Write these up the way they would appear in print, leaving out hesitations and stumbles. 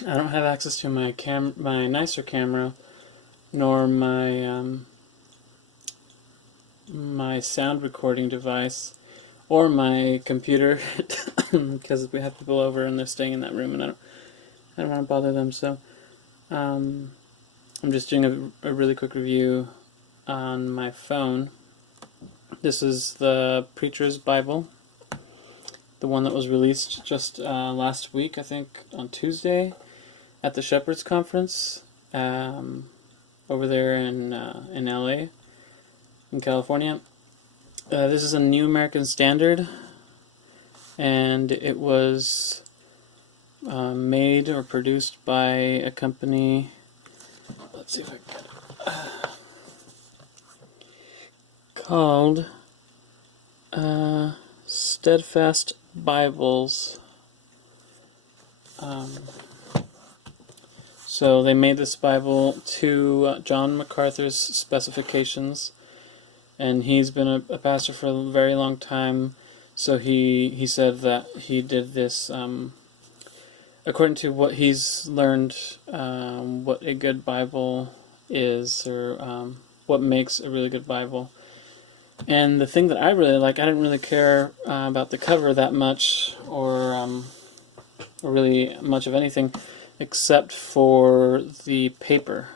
I don't have access to my nicer camera, nor my sound recording device, or my computer, because we have people over and they're staying in that room, and I don't want to bother them. So I'm just doing a really quick review on my phone. This is the Preacher's Bible, the one that was released just last week, I think on Tuesday, at the Shepherds Conference over there in LA, in California. This is a New American Standard, and it was made or produced by a company. Let's see if I can get it. Called Steadfast Bibles. So they made this Bible to John MacArthur's specifications, and he's been a pastor for a very long time. So he said that he did this according to what he's learned, what a good Bible is, or what makes a really good Bible. And the thing that I really like, I didn't really care about the cover that much, or really much of anything, except for the paper.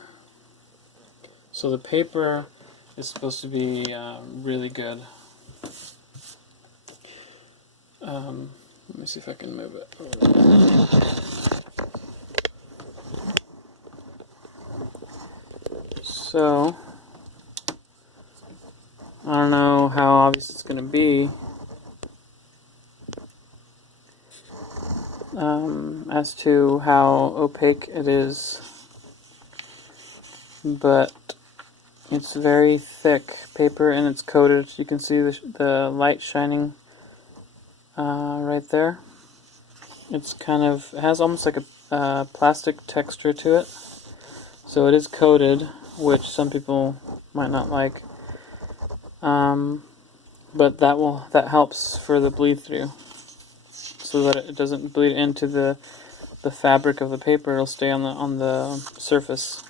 So the paper is supposed to be really good. Let me see if I can move it over. So I don't know how obvious it's going to be as to how opaque it is, but it's very thick paper and it's coated. You can see the light shining right there. It's it has almost like a plastic texture to it, so it is coated, which some people might not like. But that helps for the bleed through, so that it doesn't bleed into the fabric of the paper. It'll stay on the surface.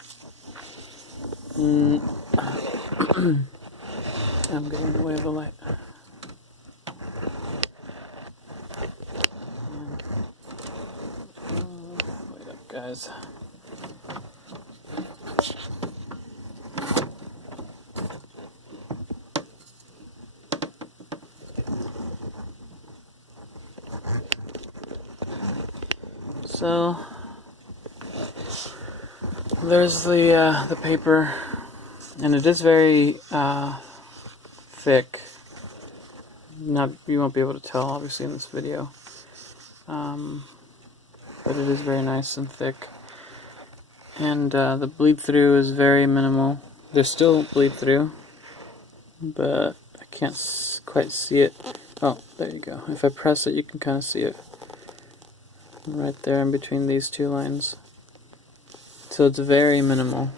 I'm getting in the way of the light. Wait up, guys. So there's the paper, and it is very thick. You won't be able to tell, obviously, in this video, but it is very nice and thick. And the bleed through is very minimal. There's still bleed through, but I can't quite see it. Oh, there you go. If I press it, you can kind of see it right there in between these two lines. So it's very minimal.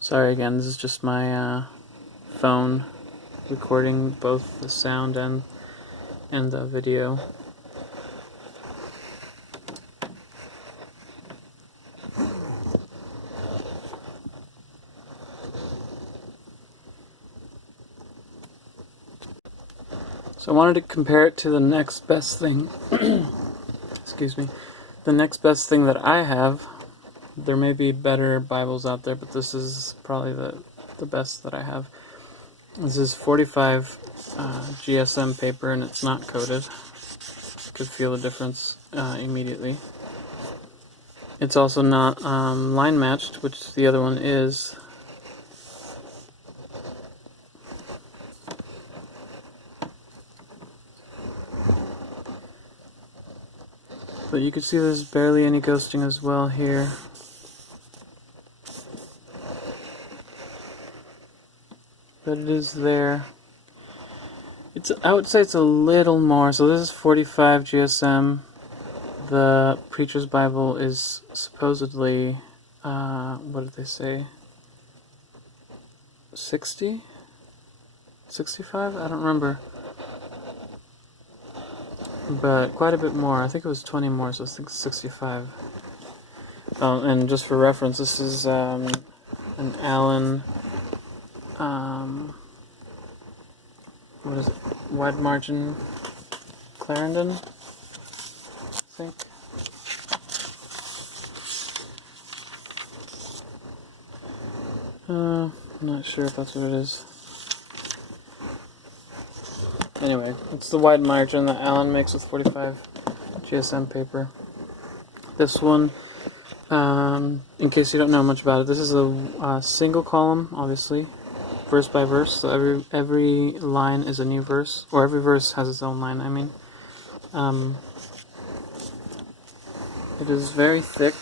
Sorry again, this is just my phone recording both the sound and the video. So I wanted to compare it to the next best thing. Excuse me. The next best thing that I have. There may be better Bibles out there, but this is probably the best that I have. This is 45 GSM paper, and it's not coated. You could feel the difference immediately. It's also not line matched, which the other one is. But you can see there's barely any ghosting as well here. But it is there. I would say it's a little more. So this is 45 GSM. The Preacher's Bible is supposedly, what did they say? 60? 65? I don't remember. But quite a bit more. I think it was 20 more, so I think 65. And just for reference, this is an Allen, what is it? Wide margin Clarendon, I think. I'm not sure if that's what it is. Anyway, it's the wide margin that Allen makes with 45 GSM paper. This one, in case you don't know much about it, this is a single column, obviously, verse by verse. So every line is a new verse, or every verse has its own line. I mean, it is very thick.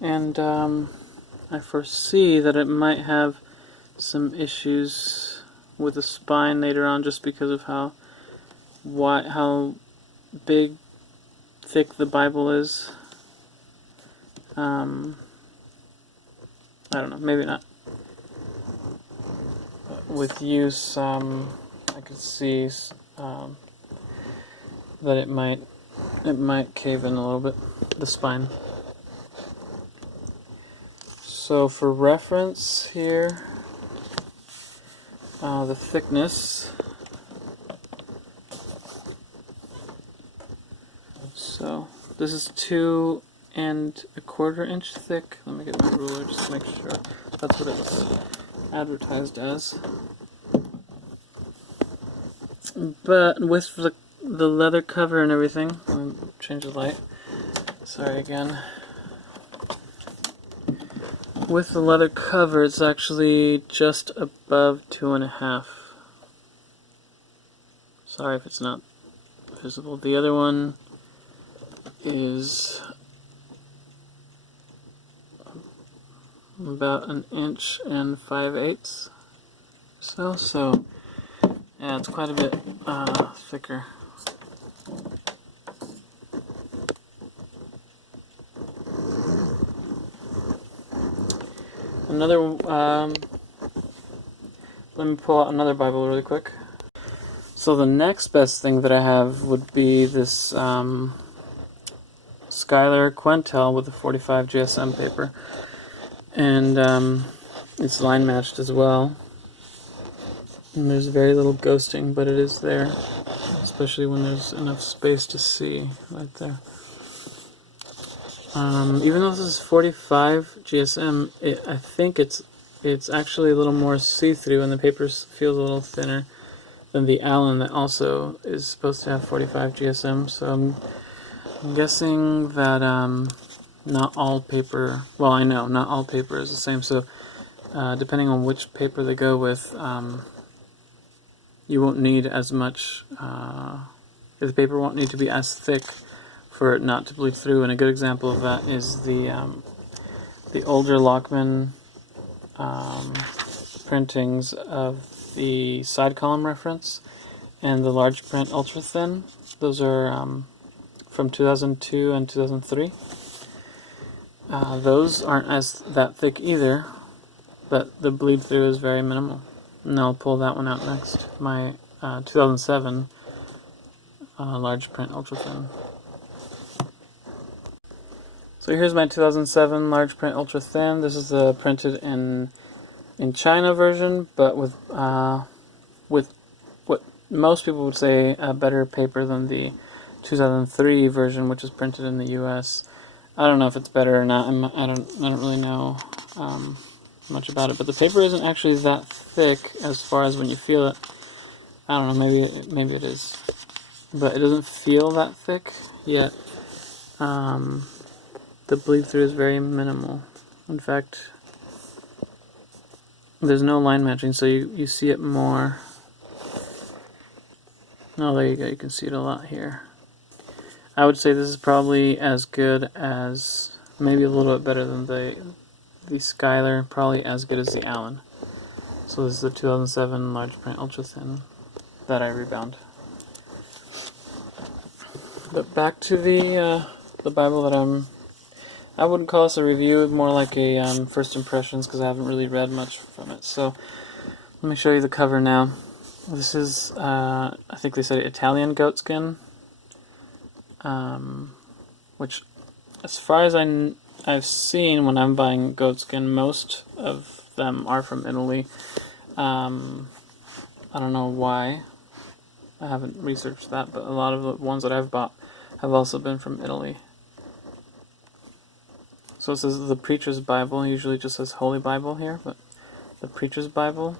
And I foresee that it might have some issues with the spine later on, just because of how big, thick the Bible is. I don't know, maybe not. But with use, I could see that it might cave in a little bit, the spine. So for reference here, the thickness. So this is 2 1/4 inch thick. Let me get my ruler just to make sure that's what it's advertised as. But with the leather cover and everything, let me change the light. Sorry again. With the leather cover, it's actually just above 2.5. Sorry if it's not visible. The other one is about 1 5/8 inches. So yeah, it's quite a bit thicker. Another, let me pull out another Bible really quick. So the next best thing that I have would be this Schuyler Quentel with the 45 GSM paper. And it's line matched as well. And there's very little ghosting, but it is there, especially when there's enough space to see right there. Even though this is 45 GSM, I think it's actually a little more see-through, and the paper feels a little thinner than the Allen that also is supposed to have 45 GSM. So I'm guessing that not all paper, well, I know not all paper is the same. So depending on which paper they go with, you won't need as much. The paper won't need to be as thick for it not to bleed through. And a good example of that is the older Lockman printings of the side column reference and the large print ultra thin. Those are from 2002 and 2003. Those aren't that thick either, but the bleed through is very minimal. And I'll pull that one out next. My 2007 large print ultra thin. So here's my 2007 large print ultra thin. This is the printed in China version, but with what most people would say a better paper than the 2003 version, which is printed in the U.S. I don't know if it's better or not. I don't really know much about it, but the paper isn't actually that thick as far as when you feel it. I don't know. Maybe it is, but it doesn't feel that thick yet. The bleed through is very minimal. In fact, there's no line matching, so you see it more. Oh, there you go. You can see it a lot here. I would say this is probably as good as, maybe a little bit better than the Schuyler, probably as good as the Allen. So this is the 2007 large print ultra thin that I rebound. But back to the Bible I wouldn't call this a review, more like a first impressions, because I haven't really read much from it. So let me show you the cover now. This is, I think they said Italian goatskin, which, as far as I've seen when I'm buying goatskin, most of them are from Italy. I don't know why. I haven't researched that, but a lot of the ones that I've bought have also been from Italy. So it says the Preacher's Bible. Usually it just says Holy Bible here, but the Preacher's Bible.